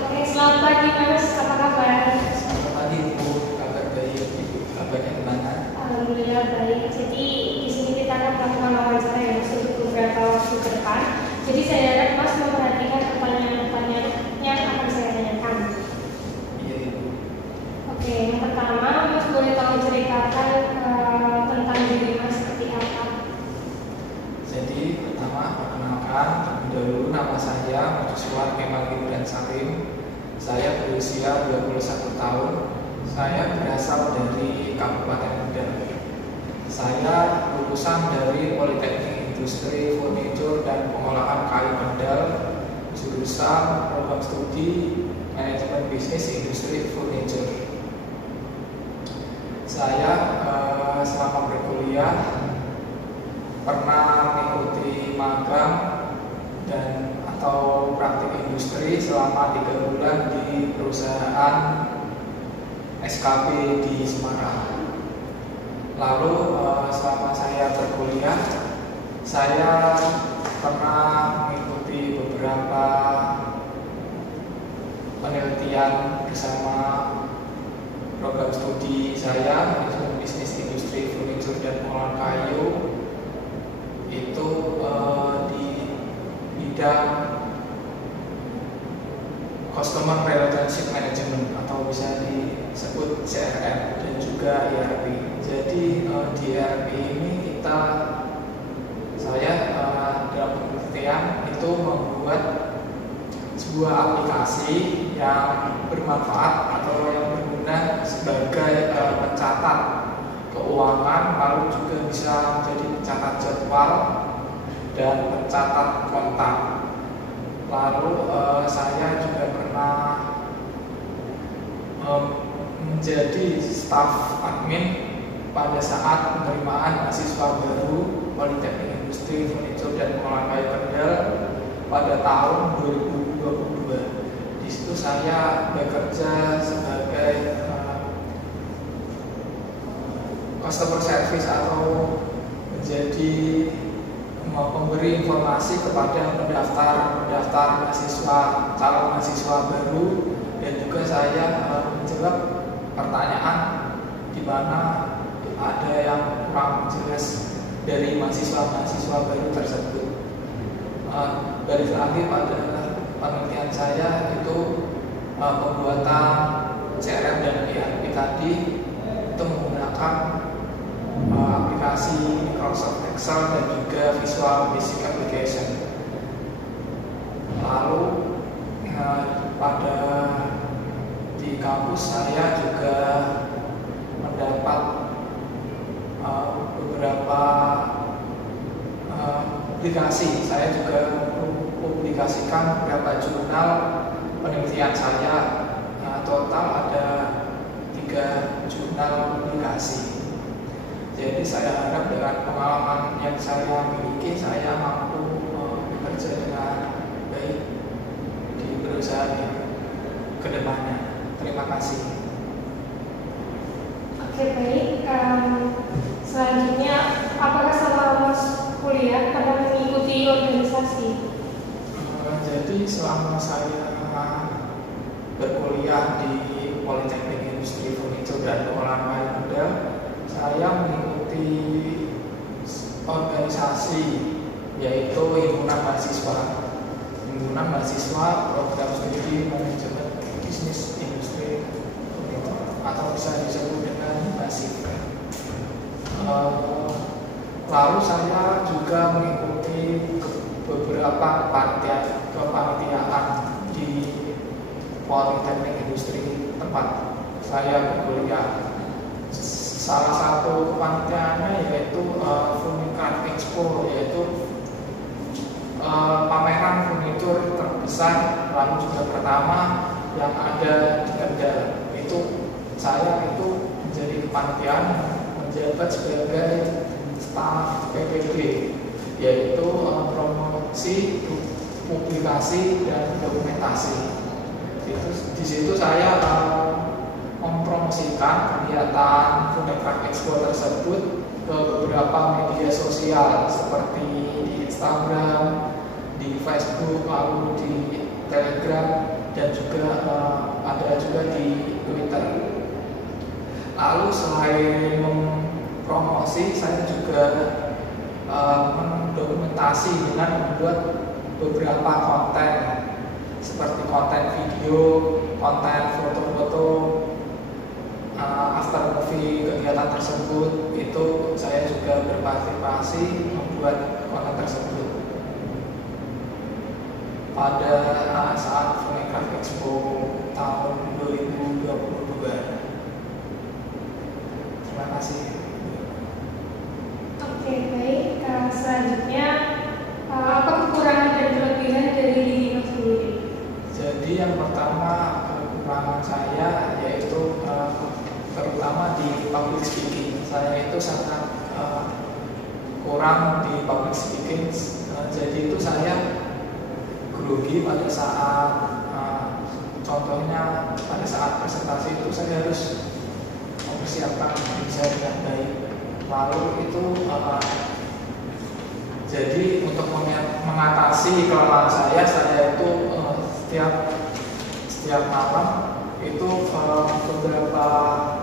Oke, selamat pagi Mas, apa kabar? Selamat pagi Bu, kabar baik. Kabarnya gimana? Alhamdulillah baik. Jadi di sini kita akan melakukan wawancara ya Mas untuk beberapa waktu ke depan. Jadi saya harap Mas memperhatikan pertanyaan-pertanyaan yang akan saya tanyakan. Iya Ibu. Oke, yang pertama Mas boleh tolong ceritakan tentang diri Mas seperti apa? Jadi pertama perkenalkan, terlebih dahulu nama saya Mercusuar Kemal Gibran Salim. Saya berusia 21 tahun. Saya berasal dari Kabupaten Kendal. Saya lulusan dari Politeknik Industri Furnitur dan Pengolahan Kayu Kendal, jurusan program studi Manajemen Bisnis Industri Furnitur. Saya selama berkuliah pernah mengikuti magang dan atau praktik industri selama 3 bulan di perusahaan SKB di Semarang. Lalu selama saya berkuliah, saya pernah mengikuti beberapa penelitian bersama program studi saya Manajemen Bisnis Industri Furnitur dan Pengolahan Kayu. Itu di bidang Customer Relationship Management atau bisa disebut CRM dan juga ERP. Jadi di ERP ini saya dalam penelitian itu membuat sebuah aplikasi yang bermanfaat atau yang berguna sebagai pencatat keuangan, lalu juga bisa menjadi pencatat jadwal dan pencatat kontak. Lalu saya juga pernah menjadi staf admin pada saat penerimaan mahasiswa baru Politeknik Industri Furnitur dan Pengolahan Kayu Kendal pada tahun 2022. Di situ saya bekerja sebagai customer service atau menjadi memberi informasi kepada pendaftar mahasiswa, calon mahasiswa baru, dan juga saya menjawab pertanyaan di mana ada yang kurang jelas dari mahasiswa baru tersebut. Balik lagi pada penelitian saya itu pembuatan CRM dan ERP tadi itu menggunakan aplikasi Microsoft Excel dan juga Visual Basic Application. Lalu di kampus saya juga mendapat beberapa publikasi. Saya juga mempublikasikan beberapa jurnal penelitian saya. Total ada 3 jurnal publikasi. Jadi saya harap dengan pengalaman yang saya miliki, saya mampu bekerja dengan baik di perusahaan yang kedepannya. Terima kasih. Oke baik. Selanjutnya, apakah selama Mas kuliah pernah mengikuti organisasi? Jadi selama saya berkuliah di Politeknik Industri Furnitur dan Pengolahan Kayu Kendal, saya mengikuti organisasi yaitu Himpunan Mahasiswa Program Studi Manajemen Bisnis Industri atau bisa disebut dengan BASIP. Lalu saya juga mengikuti beberapa kepanitiaan di Politeknik Industri tempat saya berkuliah. Salah satu kepanitiaannya yaitu Furniture Expo, yaitu pameran furnitur terbesar lalu juga pertama yang ada di Kendal. Saya menjadi kepanitiaan menjabat sebagai staf PPB, yaitu promosi, publikasi dan dokumentasi. Di situ saya mempromosikan kegiatan Furniture Expo tersebut ke beberapa media sosial seperti di Instagram, di Facebook, lalu di Telegram, dan juga ada juga di Twitter. Lalu selain mempromosi, saya juga mendokumentasi dengan membuat beberapa konten seperti konten video, konten foto-foto, after movie kegiatan tersebut. Itu saya juga berpartisipasi membuat konten tersebut pada saat Phonecraft Expo tahun 2022. Terima kasih. Oke, baik. Selanjutnya, apa kekurangan dan kelebihan dari diri Mas sendiri? Jadi yang pertama, kekurangan saya yaitu terutama di public speaking. Saya itu sangat kurang di public speaking. Jadi itu saya grogi pada saat contohnya pada saat presentasi itu saya harus mempersiapkan diri saya dengan baik. Lalu itu jadi untuk mengatasi kelelahan saya itu setiap malam itu beberapa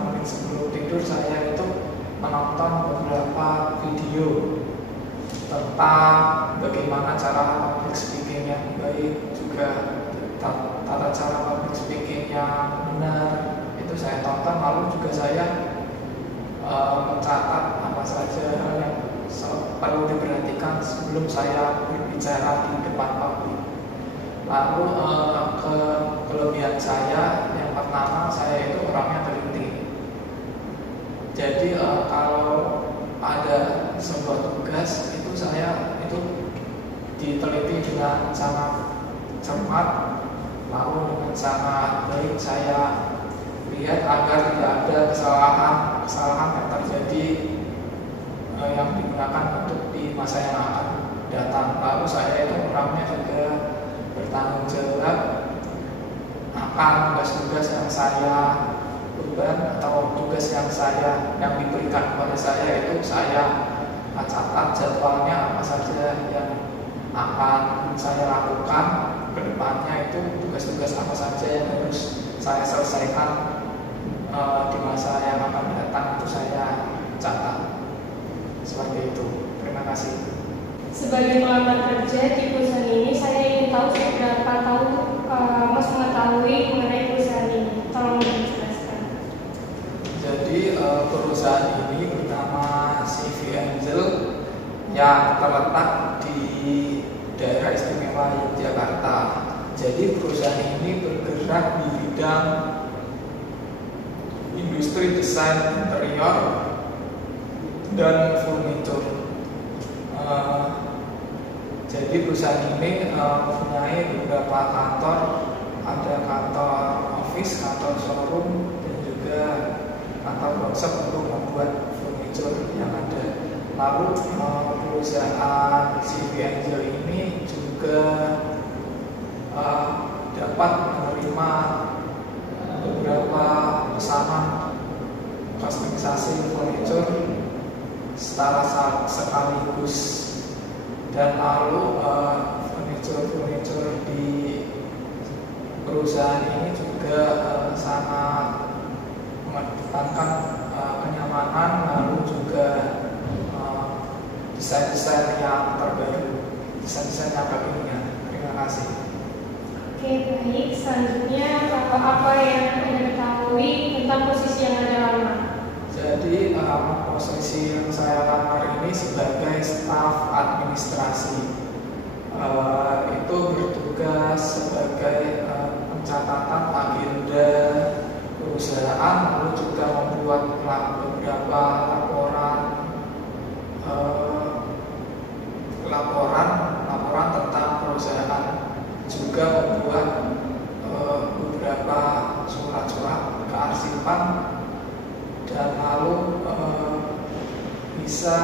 menit sebelum tidur saya itu menonton beberapa video tentang bagaimana cara public speaking yang baik, juga tata cara public speaking yang benar. Itu saya tonton, lalu juga saya mencatat apa saja hal yang perlu diperhatikan sebelum saya berbicara di depan publik. Lalu kelebihan saya yang pertama, saya itu orangnya teliti. Jadi kalau ada sebuah tugas itu saya itu diteliti dengan sangat cermat, lalu dengan sangat baik saya lihat agar tidak ada kesalahan yang terjadi yang digunakan untuk di masa yang akan datang. Lalu saya itu orangnya juga bertanggung jawab akan tugas-tugas yang saya beban atau tugas yang diberikan kepada saya itu saya catat jadwalnya apa saja yang akan saya lakukan ke depannya, itu tugas-tugas apa saja yang harus saya selesaikan di masa yang akan datang, itu saya catat. Seperti itu. Terima kasih. Sebagai pelamar kerja di perusahaan ini, saya ingin tahu seberapa tahun Mas mengetahui mengenai perusahaan ini. Tolong dijelaskan. Jadi perusahaan ini bernama CV Angel yang terletak di daerah istimewa Yogyakarta. Jadi perusahaan ini bergerak di bidang industri desain interior dan furniture. Jadi perusahaan ini mempunyai beberapa kantor, ada kantor office, kantor showroom, dan juga kantor workshop untuk membuat furniture yang ada. Lalu perusahaan CV Angel ini juga dapat menerima beberapa pesanan customisasi furniture secara sekaligus, dan lalu furniture di perusahaan ini juga sangat mengedepankan kenyamanan, lalu juga desain-desain yang terbaru, desain-desain yang kekinian. Terima kasih. Oke, baik. Selanjutnya, apa yang Anda ketahui tentang posisi yang Anda lamar? Jadi posisi yang saya lamar ini sebagai staf administrasi, itu bertugas sebagai pencatatan agenda perusahaan, lalu juga membuat beberapa laporan tentang perusahaan, juga membuat beberapa surat-surat kearsipan, dan lalu bisa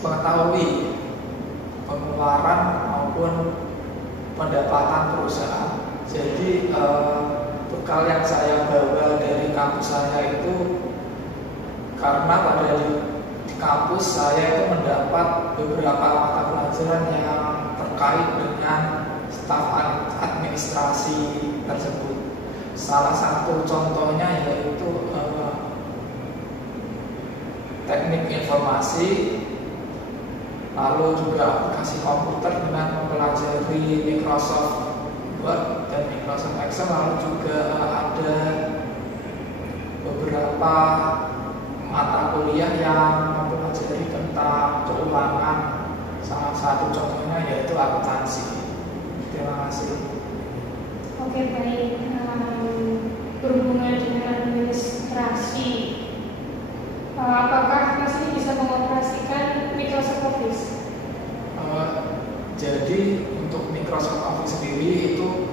mengetahui pengeluaran maupun pendapatan perusahaan. Jadi bekal yang saya bawa dari kampus saya itu, karena pada di kampus saya itu mendapat beberapa mata pelajaran yang terkait dengan staf administrasi tersebut. Salah satu contohnya yaitu teknik informasi, lalu juga aplikasi komputer dengan mempelajari Microsoft Word dan Microsoft Excel, lalu juga ada beberapa mata kuliah yang mempelajari tentang keuangan. Salah satu contohnya yaitu akuntansi. Terima kasih. Oke, baik. Berhubungan dengan administrasi, apakah Mas ini bisa mengoperasikan Microsoft Office? Jadi untuk Microsoft Office sendiri itu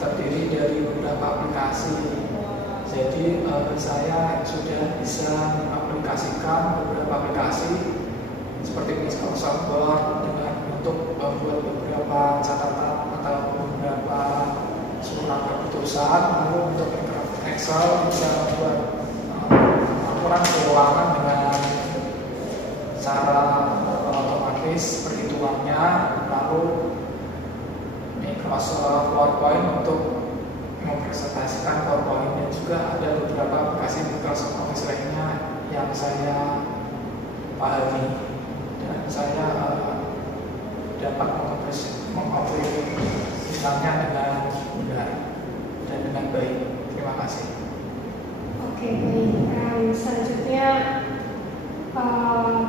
terdiri dari beberapa aplikasi. Jadi saya sudah bisa mengaplikasikan beberapa aplikasi seperti Microsoft Word untuk membuat beberapa catatan atau beberapa surat keputusan. Lalu untuk Microsoft Excel bisa membuat laporan keuangan dengan cara otomatis perhitungannya. Lalu Microsoft PowerPoint untuk mempresentasikan PowerPoint, dan juga ada beberapa aplikasi Microsoft Office lainnya yang saya pahami dan saya dapat mengoperasikannya dengan mudah dan dengan baik. Terima kasih. Oke, baik. Selanjutnya,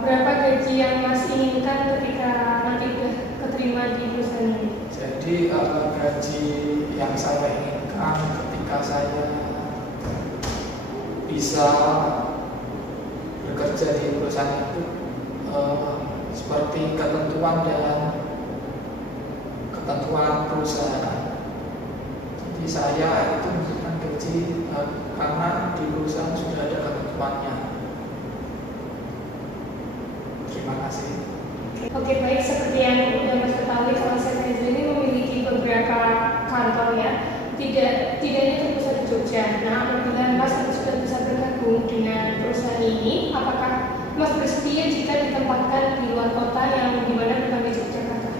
berapa gaji yang Mas inginkan ketika nanti sudah keterima di perusahaan ini? Jadi gaji yang saya inginkan ketika saya bisa bekerja di perusahaan itu seperti ketentuan perusahaan. Jadi saya itu memberikan gaji karena di perusahaan sudah ada ketentuannya. Terima kasih. Oke, baik. Seperti yang sudah Mas ketahui, Polsek ini memiliki beberapa kantor ya. Tidak hanya terpusat di Jogja. Nah, apabila Mas sudah bisa bergabung dengan perusahaan ini, apakah Mas bersedia jika ditempatkan di luar kota yang dimana bukan di Yogyakarta?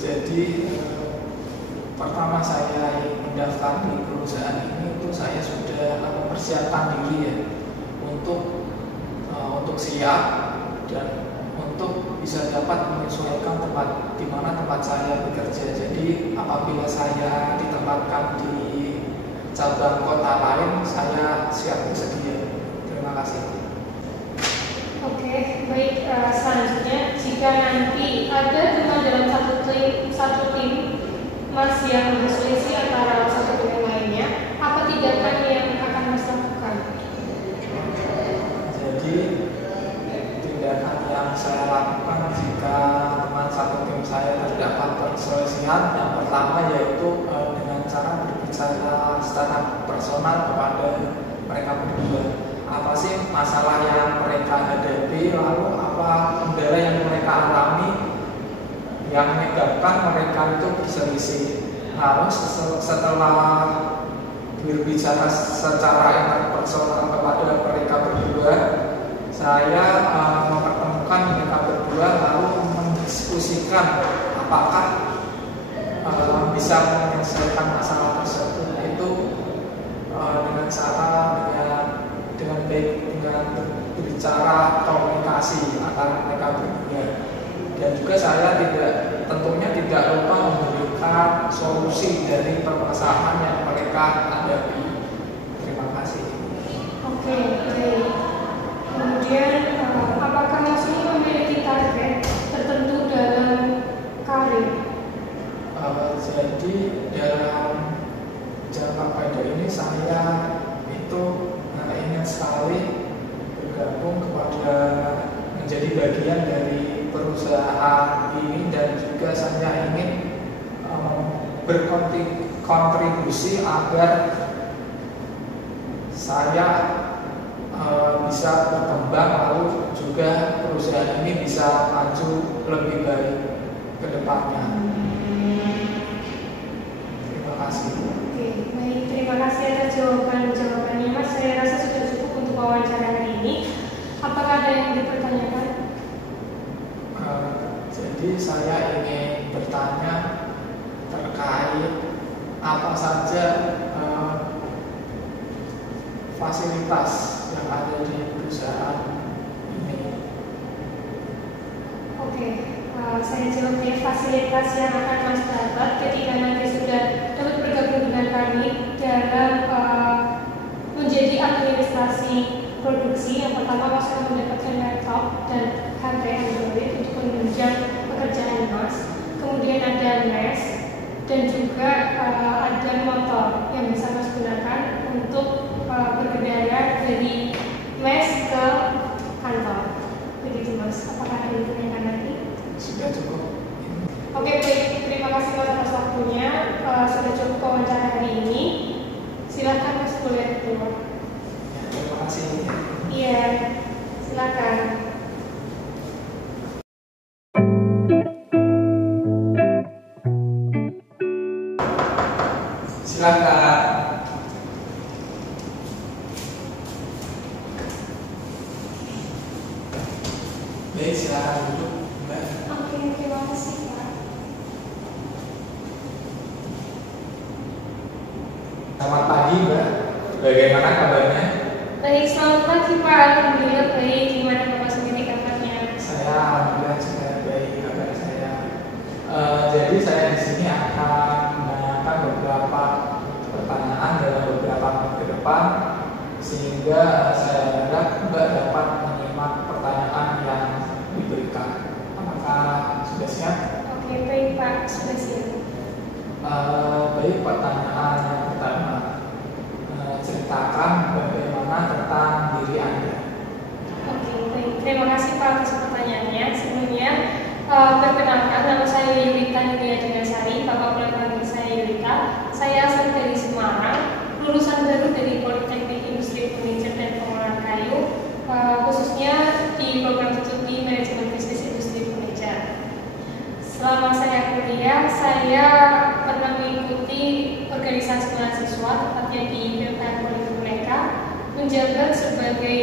Jadi pertama saya mendaftar di perusahaan ini itu saya sudah mempersiapkan diri ya untuk siap dan untuk bisa dapat menyesuaikan tempat di mana tempat saya bekerja. Jadi apabila saya ditempatkan di cabang kota lain, saya siap bersedia. Terima kasih. Oke, baik. Selanjutnya, jika nanti ada teman dalam satu tim Mas yang berselisih antara satu dengan lainnya, apa tindakan yang akan Mas lakukan? Jadi tindakan yang saya lakukan jika teman satu tim saya terdapat perselisihan, yang pertama yaitu dengan cara berbicara secara personal kepada mereka berdua. Apa sih masalah yang mereka hadapi, lalu apa kendala yang mereka alami yang menyebabkan mereka itu berselisih. Lalu setelah berbicara secara interpersonal kepada mereka berdua, saya mempertemukan mereka berdua lalu mendiskusikan apakah bisa menyelesaikan masalah tersebut itu dengan cara dengan baik, dengan berbicara komunikasi antara mereka berdua. Dan juga saya tentunya tidak lupa memberikan solusi dari permasalahan yang mereka hadapi. Terima kasih. Oke, baik. Kemudian apakah Mas ini memiliki target tertentu dalam karir? Jadi dalam jangka pendek ini saya itu ingin sekali bergabung kepada menjadi bagian dari perusahaan ini, dan juga saya ingin berkontribusi agar saya bisa berkembang, lalu juga perusahaan ini bisa maju lebih baik ke depannya. Terima kasih. Oke, baik. Terima kasih atas jawabannya Mas. Saya rasa sudah cukup untuk wawancara hari ini. Apakah ada yang dipertanyakan? Jadi saya ingin apa saja fasilitas yang ada di perusahaan ini? Oke, saya jawab ya. Fasilitas yang akan Mas dapat ketika nanti sudah dapat bergabung dengan kami dalam menjadi administrasi produksi. Yang pertama, Mas akan mendapatkan laptop dan HP Android untuk menunjang pekerjaan Mas. Kemudian ada mes dan juga ada motor yang bisa Mas gunakan untuk berkendara dari mes ke kantor. Begitu Mas. Apakah ada yang ditanyakan lagi? Sudah cukup. Oke, baik. Terima kasih Mas atas waktunya. Sudah cukup wawancara hari ini. Silakan Mas boleh keluar. Ya, terima kasih. Iya, silakan. Silakan. Baik, silakan duduk, Mbak. Oke, terima kasih Pak. Selamat pagi, Mbak. Bagaimana kabarnya? Baik, selamat pagi Pak. Alhamdulillah baik. Gimana Bapak sendiri kabarnya? Saya alhamdulillah juga baik kabar saya. Jadi saya di sini akan menanyakan beberapa pertanyaan dalam beberapa menit ke depan, sehingga saya harap Mbak dapat menyimak pertanyaan yang diberikan. Apakah sudah siap? Oke, baik Pak. Sudah siap. Baik, pertanyaan yang pertama, ceritakan bagaimana tentang diri Anda. Oke, baik. Terima kasih Pak atas pertanyaannya. Sebelumnya, perkenalkan nama saya Yulita Nuria Dinasari. Bapak boleh panggil saya Yulita. Saya asal dari Semarang, lulusan baru dari Politeknik Industri Furniture dan Pengolahan Kayu, khususnya di program studi Manajemen Bisnis Industri Furniture. Selama saya kuliah, saya pernah mengikuti organisasi mahasiswa, tepatnya di BMKM Politeknika, menjabat sebagai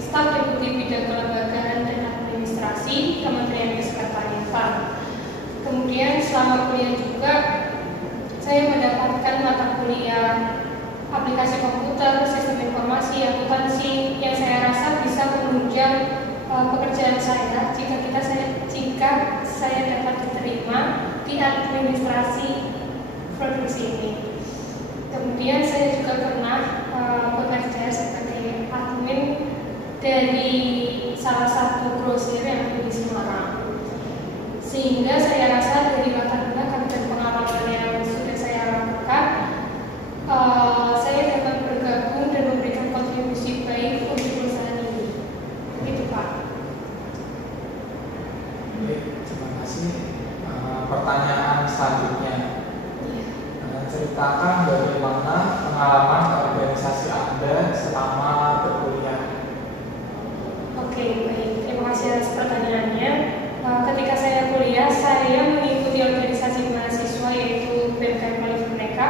staf deputi bidang kelembagaan dan administrasi Kementerian Kesekretariatan. Kemudian selama kuliah juga saya mendapatkan mata kuliah aplikasi komputer, sistem informasi, akuntansi yang saya rasa bisa menunjang pekerjaan saya jika saya dapat diterima di administrasi produksi ini. Kemudian saya juga pernah bekerja sebagai admin dari salah satu grosir yang ada di Semarang. Sehingga saya rasa dari latar belakang dan pengalaman yang sudah saya lakukan, saya dapat bergabung dan memberikan kontribusi baik untuk perusahaan ini. Begitu Pak. Baik, terima kasih. Pertanyaan selanjutnya, ceritakan bagaimana pengalaman organisasi Anda selama berkuliah. Oke, baik. Terima kasih atas pertanyaannya. Ketika saya kuliah, saya mengikuti organisasi mahasiswa yaitu BMKM Politeknika,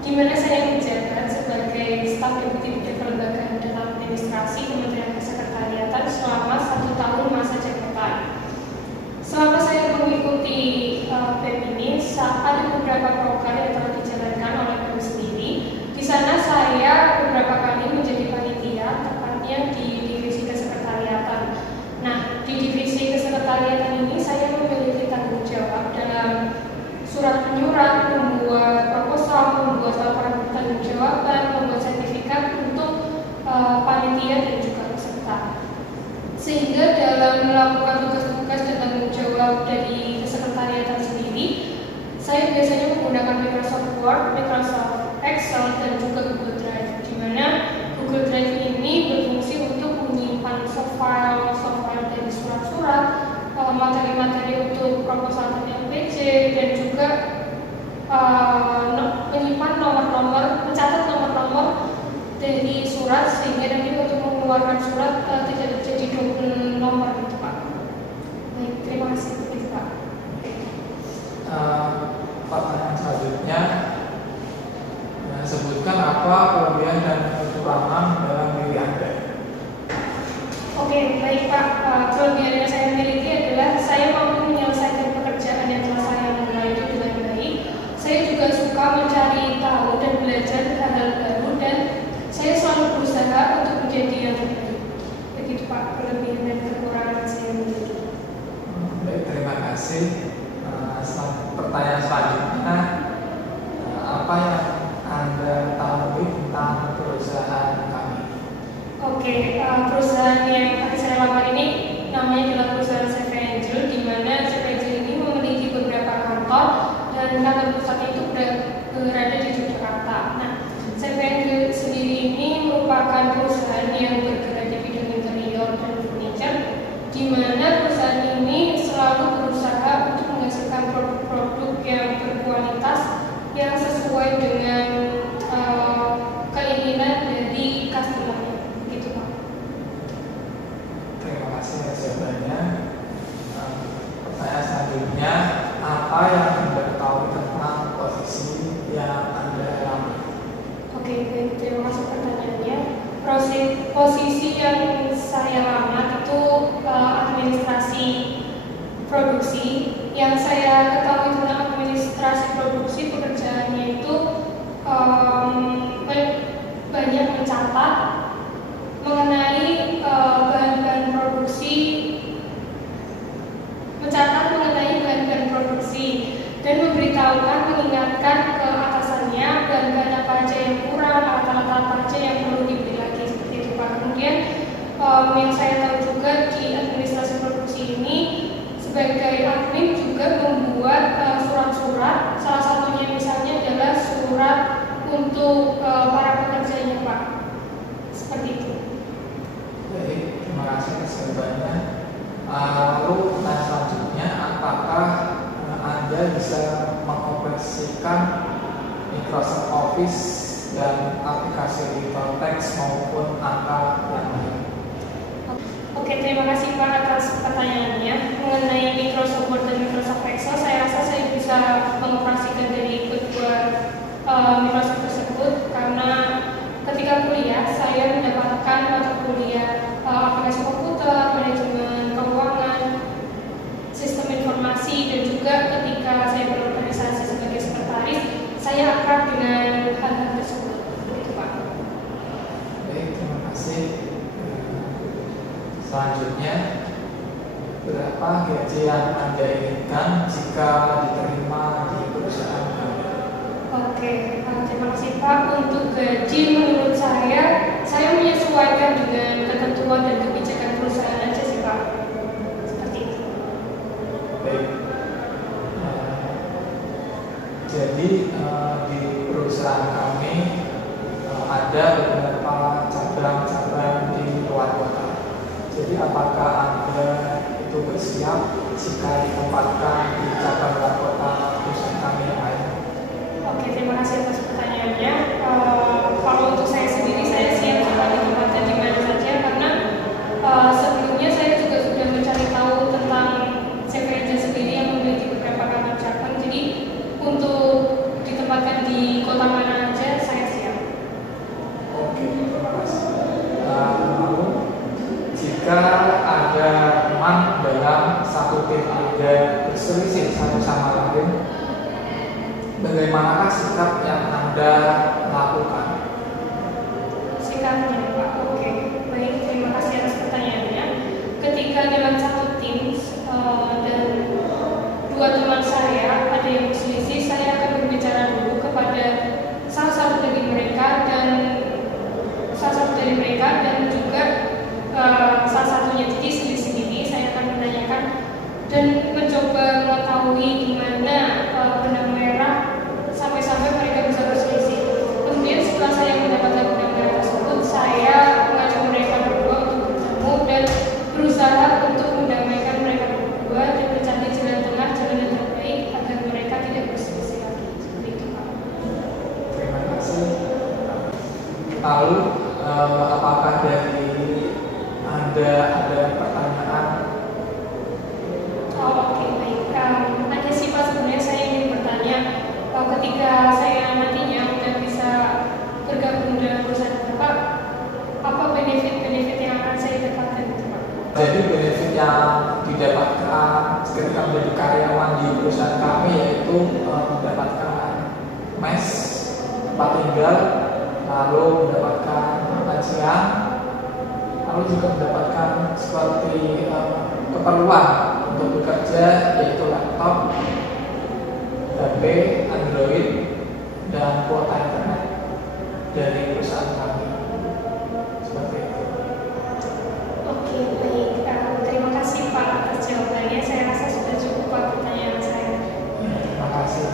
di mana saya menjabat sebagai staf deputi bidang kelembagaan dan administrasi Kementerian Kesekretariatan selama 1 tahun masa jabatan. Selama saya mengikuti BEM ini, ada beberapa program yang telah dijalankan oleh BEM sendiri. Di sana saya beberapa kali menjadi panitia, tepatnya di divisi kesekretariatan. Nah, di divisi kesekretariatan ini saya memiliki tanggung jawab dalam surat menyurat, membuat proposal, membuat laporan pertanggungjawaban, membuat sertifikat untuk panitia dan juga peserta. Sehingga dalam melakukan tugas-tugas dan tanggung jawab dari kesekretariatan sendiri, saya biasanya menggunakan Microsoft Word, Microsoft Excel, dan juga Google Drive, di mana Google Drive ini berfungsi untuk menyimpan soft-file dari surat-surat, materi-materi untuk proposal LPC, dan juga menyimpan nomor-nomor, mencatat nomor-nomor dari surat, sehingga nanti untuk mengeluarkan surat tidak terjadi double nomor gitu Pak. Baik, terima kasih begitu Pak. Pertanyaan selanjutnya, sebutkan apa kelebihan dan kekurangan dalam diri Anda. Oke, baik Pak. Kelebihan yang saya miliki adalah saya mampu menyelesaikan pekerjaan yang telah saya mulai itu dengan baik. Saya juga suka mencari pertanyaan selanjutnya, apa yang Anda tahu tentang perusahaan kami? Oke, perusahaan yang akan saya lamar ini namanya adalah perusahaan CV Angel, di mana CV Angel ini memiliki beberapa kantor dan kantor pusatnya itu berada di Yogyakarta. Nah, CV Angel sendiri ini merupakan perusahaan yang bergerak di bidang interior dan furniture, di mana perusahaan ini selalu berusaha untuk menghasilkan produk-produk yang berkualitas yang sesuai dengan keinginan dari customer-nya, gitu Pak. Terima kasih atas jawabannya. Pertanyaan selanjutnya, apa yang Anda ketahui tentang posisi yang Anda lamar? Oke, baik, terima kasih pertanyaannya. Posisi yang saya lamar itu administrasi produksi. Yang saya ketahui tentang administrasi produksi, pekerjaannya itu banyak mencatat mengenai bahan-bahan produksi, dan memberitahukan, mengingatkan ke atasannya bahan-bahan apa aja yang kurang, alat-alat apa aja yang perlu dibeli lagi, seperti itu Pak. Kemudian yang saya tahu juga di administrasi produksi ini, sebagai admin juga membuat surat-surat, salah satunya misalnya adalah surat untuk para pekerjanya Pak, seperti itu. Baik, terima kasih atas jawabannya. Lalu pertanyaan selanjutnya, apakah Anda bisa mengoperasikan Microsoft Office dan aplikasi editor teks maupun angka yang lain? Oke, terima kasih Pak atas pertanyaannya. Mengenai Microsoft Word dan Microsoft Excel, saya rasa saya bisa mengoperasikan dari kedua Microsoft tersebut, karena ketika kuliah saya mendapatkan mata kuliah aplikasi komputer, manajemen keuangan, sistem informasi, dan juga ketika saya berorganisasi sebagai sekretaris, saya akrab dengan hal-hal tersebut. Begitu Pak. Baik, terima kasih. Selanjutnya, berapa gaji yang Anda inginkan jika diterima di perusahaan Anda? Oke, terima kasih Pak. Untuk gaji menurut saya menyesuaikan dengan ketentuan dan kebijakan perusahaan aja sih Pak. Seperti itu. Baik. Jadi di perusahaan kami ada beberapa cabang-cabang di luar kota. Jadi apakah Anda itu bersiap jika ditempatkan di cabang luar kota perusahaan kami yang lain? Oke, terima kasih atas pertanyaannya. Kalau untuk saya sendiri, saya siap jika ditempatkan di mana saja, karena sebelumnya saya juga sudah mencari tahu tentang CV Angel sendiri yang memiliki beberapa kantor cabang. Jadi untuk ditempatkan di kota mana aja, saya siap. Oke, terima kasih. Lalu, jika ada teman dalam satu tim Anda berselisih satu sama lain, bagaimanakah sikap yang Anda lakukan? Sikapnya Pak, oke. Baik, terima kasih atas pertanyaannya. Ketika dalam satu tim dan dua teman saya ada yang berselisih, saya akan berbicara dulu kepada salah satu dari mereka dan juga salah satunya. Jadi sendiri-sendiri saya akan menanyakan dan mencoba mengetahui gimana benang merah sampai mereka bisa berselisih. Kemudian setelah saya mendapatkan benang merah tersebut, saya mengajak mereka berdua untuk bertemu dan berusaha untuk mendamaikan mereka berdua dan mencari jalan tengah, jalan yang terbaik agar mereka tidak berselisih lagi. Seperti itu Pak. Terima kasih. Lalu, apakah dari Anda ada pertanyaan? Oke, baik. Ada sih Pak, sebenarnya saya ingin bertanya, ketika saya nantinya udah bisa bergabung dalam perusahaan Bapak, apa benefit-benefit yang akan saya dapatkan itu Pak? Jadi benefit yang didapatkan ketika menjadi karyawan di perusahaan kami yaitu mendapatkan mes, tempat tinggal, lalu mendapatkan makan siang, lalu juga mendapatkan seperti keperluan untuk bekerja yaitu laptop, HP, Android, dan kuota internet dari perusahaan kami. Seperti itu. Oke, baik. Terima kasih Pak atas jawabannya. Saya rasa sudah cukup Pak pertanyaan saya. Ya, terima kasih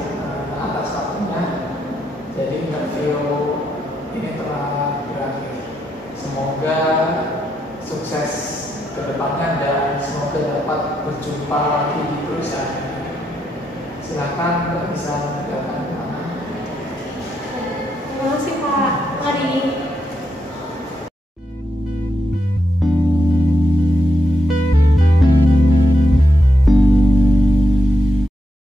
atas waktunya. Jadi interview ini telah berakhir. Semoga sukses ke depannya dan semoga dapat berjumpa lagi di perusahaan ini. Silakan Mbak bisa meninggalkan kemana. Terima kasih Pak. Mari.